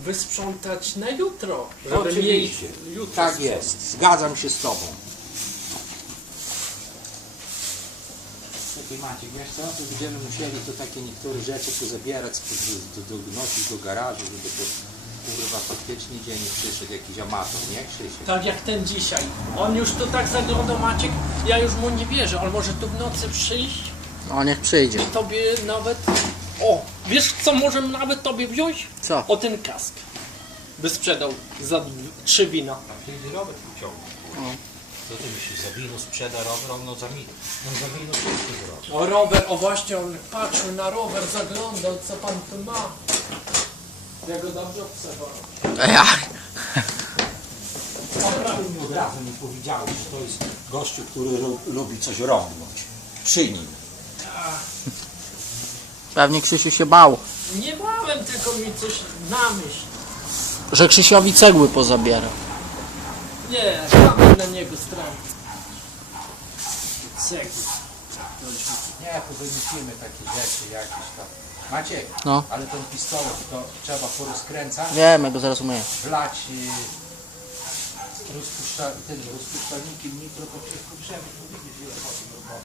wysprzątać na jutro, żeby Oczywiście. mieć jutro. Tak jest, zgadzam się z tobą. Czekaj Maciek, wiesz co, to będziemy musieli to takie niektóre rzeczy pozabierać, nosić do garażu, żeby to kurwa faktycznie dzień przyszedł jakiś amator, nie Krzysiek? Tak jak ten dzisiaj. On już tu tak zaglądał, Maciek, ja już mu nie wierzę. On może tu w nocy przyjść O, niech przyjdzie. i tobie nawet... O, wiesz co możemy nawet tobie wziąć? Co? O ten kask. By sprzedał za 3 wina. A kiedy Robert uciągnie? Co ty myślisz, za wino sprzeda rower, on za wino wszystko zrobi. O rower, o właśnie, on patrzył na rower, zaglądał, co pan tu ma. Ja go dobrze obserwowałem. Ja. Naprawdę mi od razu nie powiedziałeś, że to jest gościu, który lubi coś rąbnąć. Przy nim. Pewnie Krzysiu się bał, Nie bałem, tylko mi coś na myśl. że Krzysiowi cegły pozabierał. Nie, mamy na niego stronę. Cegły. Nie, to wymyślimy takie rzeczy jakieś tam. Maciek, No. ale ten pistolet to trzeba porozkręcać, Wiem, ja go zaraz umyję. wlać rozpuszczalnikiem mikro, to wszystko przemysł.